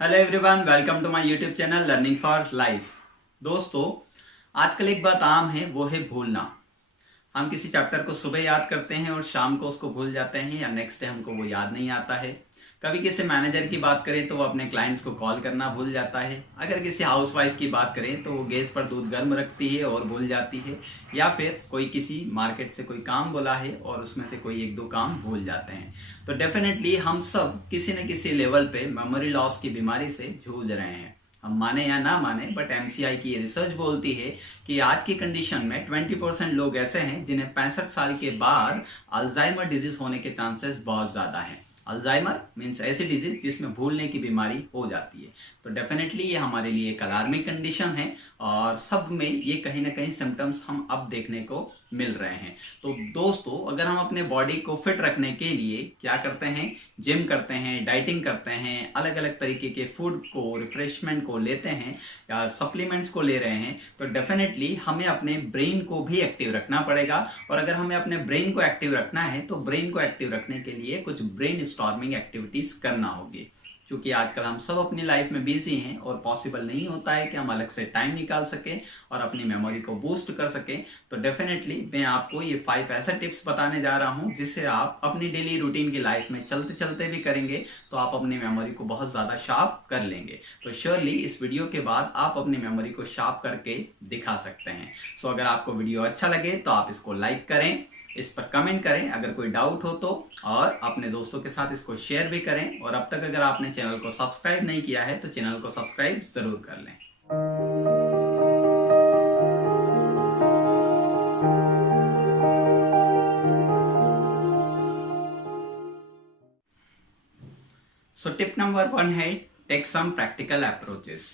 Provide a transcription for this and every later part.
Hello everyone, welcome to my YouTube channel learning for life. दोस्तों, आजकल एक बात आम है, वो है भूलना। हम किसी चैप्टर को सुबह याद करते हैं और शाम को उसको भूल जाते हैं या नेक्स्ट डे हमको वो याद नहीं आता है। कभी किसी मैनेजर की बात करें तो वो अपने क्लाइंट्स को कॉल करना भूल जाता है। अगर किसी हाउसवाइफ की बात करें तो वो गैस पर दूध गर्म रखती है और भूल जाती है। या फिर कोई किसी मार्केट से कोई काम बोला है और उसमें से कोई एक दो काम भूल जाते हैं। तो डेफिनेटली हम सब किसी न किसी लेवल पे मेमोरी लॉस की बीमारी से जूझ रहे हैं। हम माने या ना माने, बट एमसीआई की रिसर्च बोलती है कि आज की कंडीशन में 20% लोग ऐसे हैं जिन्हें 65 साल के बाद अल्जाइमर डिजीज होने के चांसेस बहुत ज्यादा हैं। अल्जाइमर मीन्स ऐसी डिजीज जिसमें भूलने की बीमारी हो जाती है। तो डेफिनेटली ये हमारे लिए एक अलार्मिंग कंडीशन है और सब में ये कहीं ना कहीं सिम्टम्स हम अब देखने को मिल रहे हैं। तो दोस्तों, अगर हम अपने बॉडी को फिट रखने के लिए क्या करते हैं, जिम करते हैं, डाइटिंग करते हैं, अलग अलग तरीके के फूड को, रिफ्रेशमेंट को लेते हैं या सप्लीमेंट्स को ले रहे हैं, तो डेफिनेटली हमें अपने ब्रेन को भी एक्टिव रखना पड़ेगा। और अगर हमें अपने ब्रेन को एक्टिव रखना है तो ब्रेन को एक्टिव रखने के लिए कुछ ब्रेन स्टॉर्मिंग एक्टिविटीज करना होगी। क्योंकि आजकल हम सब अपनी लाइफ में बिजी हैं और पॉसिबल नहीं होता है कि हम अलग से टाइम निकाल सकें और अपनी मेमोरी को बूस्ट कर सकें। तो डेफिनेटली मैं आपको ये 5 ऐसे टिप्स बताने जा रहा हूं जिससे आप अपनी डेली रूटीन की लाइफ में चलते चलते भी करेंगे तो आप अपनी मेमोरी को बहुत ज्यादा शार्प कर लेंगे। तो श्योरली इस वीडियो के बाद आप अपनी मेमोरी को शार्प करके दिखा सकते हैं। सो अगर आपको वीडियो अच्छा लगे तो आप इसको लाइक करें, इस पर कमेंट करें अगर कोई डाउट हो तो, और अपने दोस्तों के साथ इसको शेयर भी करें। और अब तक अगर आपने चैनल को सब्सक्राइब नहीं किया है तो चैनल को सब्सक्राइब जरूर कर लें। सो टिप नंबर 1 है टेक सम प्रैक्टिकल अप्रोचेस।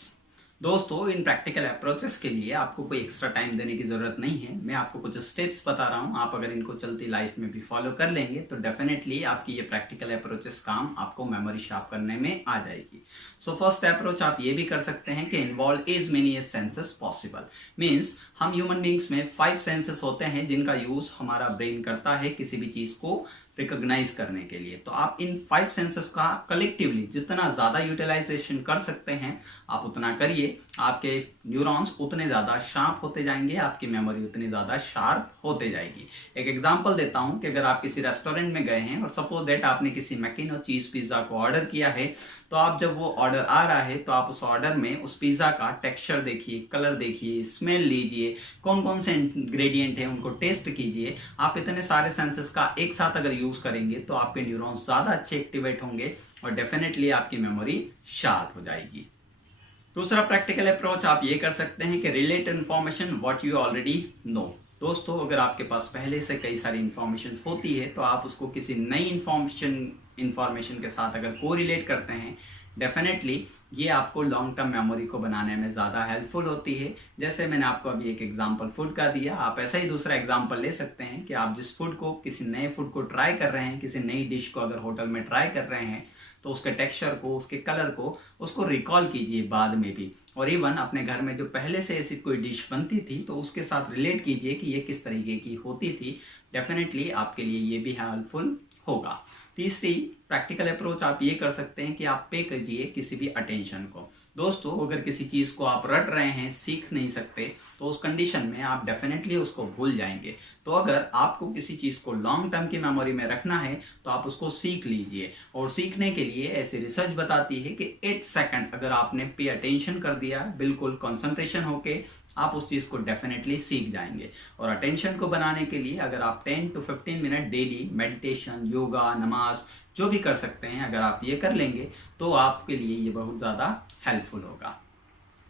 दोस्तों, इन प्रैक्टिकल अप्रोचेस के लिए आपको कोई एक्स्ट्रा टाइम देने की जरूरत नहीं है। मैं आपको कुछ स्टेप्स बता रहा हूं, आप अगर इनको चलती लाइफ में भी फॉलो कर लेंगे तो डेफिनेटली आपकी ये प्रैक्टिकल अप्रोचेस काम आपको मेमोरी शार्प करने में आ जाएगी। सो फर्स्ट अप्रोच आप ये भी कर सकते हैं कि involve as many senses possible. Means हम ह्यूमन बींग्स में 5 सेंसेस होते हैं जिनका यूज हमारा ब्रेन करता है किसी भी चीज को रिकॉग्नाइज करने के लिए। तो आप इन 5 सेंसेस का कलेक्टिवली जितना ज्यादा यूटिलाइजेशन कर सकते हैं आप उतना करिए। आपके न्यूरॉन्स उतने ज्यादा शार्प होते जाएंगे, आपकी मेमोरी उतनी ज्यादा शार्प होते जाएगी। एक एग्जांपल देता हूं कि अगर आप किसी रेस्टोरेंट में गए हैं और सपोज दैट आपने किसी मैकिनो चीज पिज्जा को ऑर्डर किया है, तो आप जब वो ऑर्डर आ रहा है तो आप उस ऑर्डर में उस पिज्जा का टेक्सचर देखिए, कलर देखिए, स्मेल लीजिए, कौन कौन से इंग्रेडिएंट है उनको टेस्ट कीजिए। आप इतने सारे सेंसेस का एक साथ अगर यूज करेंगे तो आपके न्यूरॉन्स ज्यादा अच्छे एक्टिवेट होंगे और डेफिनेटली आपकी मेमोरी शार्प हो जाएगी। दूसरा प्रैक्टिकल अप्रोच आप ये कर सकते हैं कि relate information what you already know. दोस्तों, अगर आपके पास पहले से कई सारी इंफॉर्मेशन होती है तो आप उसको किसी नई इंफॉर्मेशन के साथ अगर को रिलेट करते हैं, डेफिनेटली ये आपको लॉन्ग टर्म मेमोरी को बनाने में ज़्यादा हेल्पफुल होती है। जैसे मैंने आपको अभी एक एग्जांपल फूड का दिया, आप ऐसा ही दूसरा एग्जांपल ले सकते हैं कि आप जिस फूड को, किसी नए फूड को ट्राई कर रहे हैं, किसी नई डिश को अगर होटल में ट्राई कर रहे हैं तो उसके टेक्सचर को, उसके कलर को, उसको रिकॉल कीजिए बाद में भी। और इवन अपने घर में जो पहले से ऐसी कोई डिश बनती थी तो उसके साथ रिलेट कीजिए कि ये किस तरीके की होती थी। डेफिनेटली आपके लिए ये भी हेल्पफुल होगा। तीसरी प्रैक्टिकल अप्रोच आप ये कर सकते हैं कि आप पे कीजिए किसी भी अटेंशन को। दोस्तों, अगर किसी चीज को आप रट रहे हैं, सीख नहीं सकते, तो उस कंडीशन में आप डेफिनेटली उसको भूल जाएंगे। तो अगर आपको किसी चीज को लॉन्ग टर्म की मेमोरी में रखना है तो आप उसको सीख लीजिए। और सीखने के लिए ऐसी रिसर्च बताती है कि 8 सेकंड अगर आपने पे अटेंशन कर दिया, बिल्कुल कंसंट्रेशन होके, आप उस चीज को डेफिनेटली सीख जाएंगे। और अटेंशन को बनाने के लिए अगर आप 10 to 15 minute daily meditation, yoga, नमाज जो भी कर सकते हैं, अगर आप ये कर लेंगे तो आपके लिए ये बहुत ज्यादा हेल्पफुल होगा।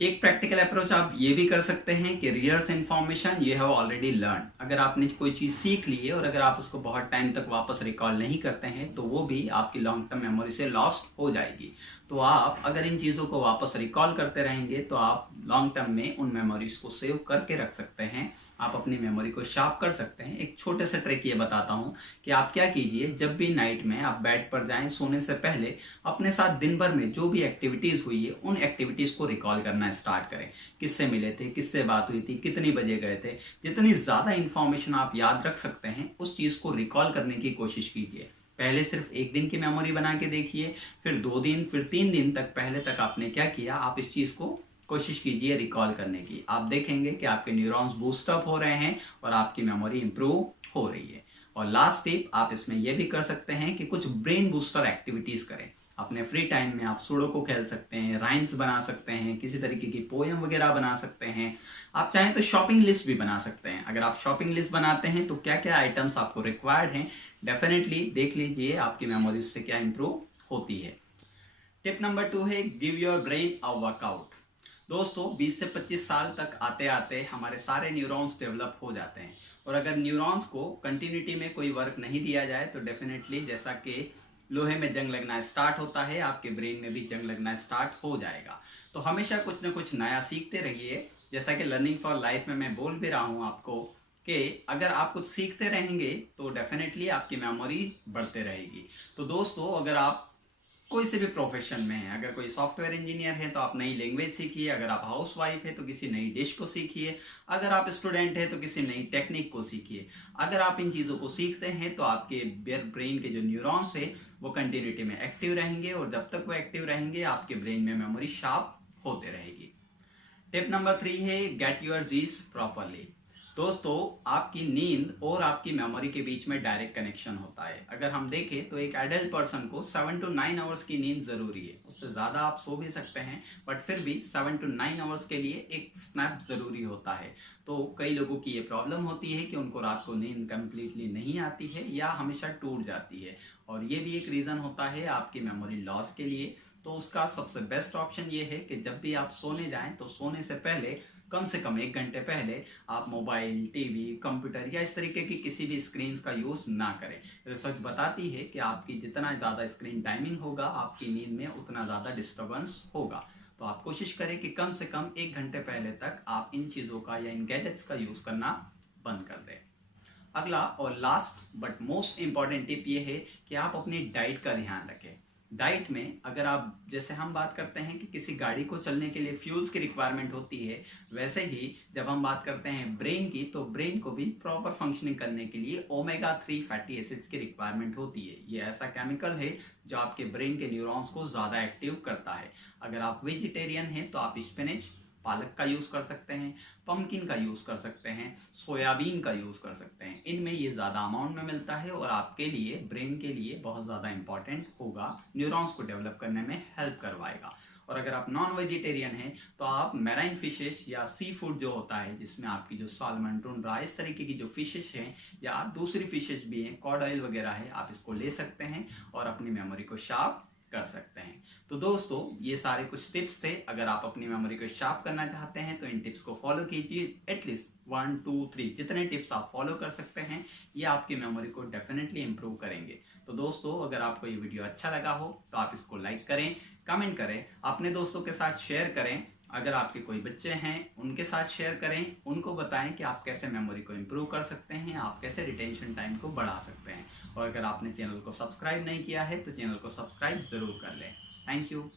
एक प्रैक्टिकल अप्रोच आप ये भी कर सकते हैं कि rehearse information you have already learn. अगर आपने कोई चीज सीख ली है और अगर आप उसको बहुत टाइम तक वापस रिकॉल नहीं करते हैं तो वो भी आपकी लॉन्ग टर्म मेमोरी से लॉस्ट हो जाएगी। तो आप अगर इन चीजों को वापस रिकॉल करते रहेंगे तो आप लॉन्ग टर्म में उन मेमोरीज को सेव करके रख सकते हैं, आप अपनी मेमोरी को शार्प कर सकते हैं। एक छोटे से ट्रिक ये बताता हूं कि आप क्या कीजिए, जब भी नाइट में आप बेड पर जाएं सोने से पहले अपने साथ दिन भर में जो भी एक्टिविटीज हुई है उन एक्टिविटीज को रिकॉल करना स्टार्ट करें। किससे मिले थे, किससे बात हुई थी, कितनी बजे गए थे, जितनी ज्यादा इंफॉर्मेशन आप याद रख सकते हैं उस चीज को रिकॉल करने की कोशिश कीजिए। पहले सिर्फ 1 दिन की मेमोरी बना के देखिए, फिर 2 दिन, फिर 3 दिन तक पहले तक आपने क्या किया, आप इस चीज़ को कोशिश कीजिए रिकॉल करने की। आप देखेंगे कि आपके न्यूरॉन्स बूस्टअप हो रहे हैं और आपकी मेमोरी इंप्रूव हो रही है। और लास्ट टिप आप इसमें यह भी कर सकते हैं कि कुछ ब्रेन बूस्टर एक्टिविटीज करें। अपने फ्री टाइम में आप सुडोकू खेल सकते हैं, राइम्स बना सकते हैं, किसी तरीके की पोएम वगैरह बना सकते हैं। आप चाहें तो शॉपिंग लिस्ट भी बना सकते हैं। अगर आप शॉपिंग लिस्ट बनाते हैं तो क्या क्या आइटम्स आपको रिक्वायर्ड हैं, डेफिनेटली देख लीजिए आपकी मेमोरी उससे क्या इंप्रूव होती है। टिप नंबर 2 है give your brain a workout. दोस्तों 20 से 25 साल तक आते आते हमारे सारे न्यूरॉन्स डेवलप हो जाते हैं, और अगर न्यूरॉन्स को कंटिन्यूटी में कोई वर्क नहीं दिया जाए तो डेफिनेटली जैसा कि लोहे में जंग लगना स्टार्ट होता है, आपके ब्रेन में भी जंग लगना स्टार्ट हो जाएगा। तो हमेशा कुछ ना कुछ नया सीखते रहिए। जैसा कि लर्निंग फॉर लाइफ में मैं बोल भी रहा हूँ आपको कि अगर आप कुछ सीखते रहेंगे तो डेफिनेटली आपकी मेमोरी बढ़ते रहेगी। तो दोस्तों अगर आप कोई से भी प्रोफेशन में है, अगर कोई सॉफ्टवेयर इंजीनियर है तो आप नई लैंग्वेज सीखिए, अगर आप हाउसवाइफ है तो किसी नई डिश को सीखिए, अगर आप स्टूडेंट है तो किसी नई टेक्निक को सीखिए। अगर आप इन चीज़ों को सीखते हैं तो आपके ब्रेन के जो न्यूरॉन्स है वो कंटिन्यूटी में एक्टिव रहेंगे, और जब तक वो एक्टिव रहेंगे आपके ब्रेन में मेमोरी शार्प होते रहेगी। टिप नंबर 3 है गेट योर जीस प्रॉपरली। दोस्तों आपकी नींद और आपकी मेमोरी के बीच में डायरेक्ट कनेक्शन होता है। अगर हम देखें तो एक एडल्ट पर्सन को 7 to 9 आवर्स की नींद जरूरी है। उससे ज़्यादा आप सो भी सकते हैं, बट फिर भी 7 to 9 आवर्स के लिए एक स्नैप ज़रूरी होता है। तो कई लोगों की ये प्रॉब्लम होती है कि उनको रात को नींद कम्प्लीटली नहीं आती है या हमेशा टूट जाती है, और ये भी एक रीज़न होता है आपकी मेमोरी लॉस के लिए। तो उसका सबसे बेस्ट ऑप्शन ये है कि जब भी आप सोने जाएं तो सोने से पहले कम से कम 1 घंटे पहले आप मोबाइल, टीवी, कंप्यूटर या इस तरीके की किसी भी स्क्रीन का यूज ना करें। रिसर्च बताती है कि आपकी जितना ज़्यादा स्क्रीन टाइमिंग होगा आपकी नींद में उतना ज़्यादा डिस्टर्बेंस होगा। तो आप कोशिश करें कि कम से कम 1 घंटे पहले तक आप इन चीज़ों का या इन गैजेट्स का यूज़ करना बंद कर दें। अगला और last but most important tip ये है कि आप अपनी डाइट का ध्यान रखें। डाइट में अगर आप, जैसे हम बात करते हैं कि किसी गाड़ी को चलने के लिए फ्यूल्स की रिक्वायरमेंट होती है, वैसे ही जब हम बात करते हैं ब्रेन की, तो ब्रेन को भी प्रॉपर फंक्शनिंग करने के लिए ओमेगा 3 फैटी एसिड्स की रिक्वायरमेंट होती है। ये ऐसा केमिकल है जो आपके ब्रेन के न्यूरॉन्स को ज़्यादा एक्टिव करता है। अगर आप वेजिटेरियन हैं तो आप स्पिनच, पालक का यूज़ कर सकते हैं, पम्पकिन का यूज़ कर सकते हैं, सोयाबीन का यूज़ कर सकते हैं। इनमें ये ज़्यादा अमाउंट में मिलता है और आपके लिए, ब्रेन के लिए बहुत ज़्यादा इंपॉर्टेंट होगा, न्यूरॉन्स को डेवलप करने में हेल्प करवाएगा। और अगर आप नॉन वेजिटेरियन हैं तो आप मैराइन फिशेस या सी फूड जो होता है, जिसमें आपकी जो सालमन, टुंड्रा, इस तरीके की जो फिशेस हैं या दूसरी फिशेस भी हैं, कॉड ऑयल वगैरह है, आप इसको ले सकते हैं और अपनी मेमोरी को शार्प कर सकते हैं। तो दोस्तों ये सारे कुछ टिप्स थे। अगर आप अपनी मेमोरी को शार्प करना चाहते हैं तो इन टिप्स को फॉलो कीजिए। एटलीस्ट 1, 2, 3 जितने टिप्स आप फॉलो कर सकते हैं ये आपकी मेमोरी को डेफिनेटली इंप्रूव करेंगे। तो दोस्तों अगर आपको ये वीडियो अच्छा लगा हो तो आप इसको लाइक करें, कमेंट करें, अपने दोस्तों के साथ शेयर करें। अगर आपके कोई बच्चे हैं उनके साथ शेयर करें, उनको बताएं कि आप कैसे मेमोरी को इंप्रूव कर सकते हैं, आप कैसे रिटेंशन टाइम को बढ़ा सकते हैं। और अगर आपने चैनल को सब्सक्राइब नहीं किया है तो चैनल को सब्सक्राइब ज़रूर कर लें। Thank you.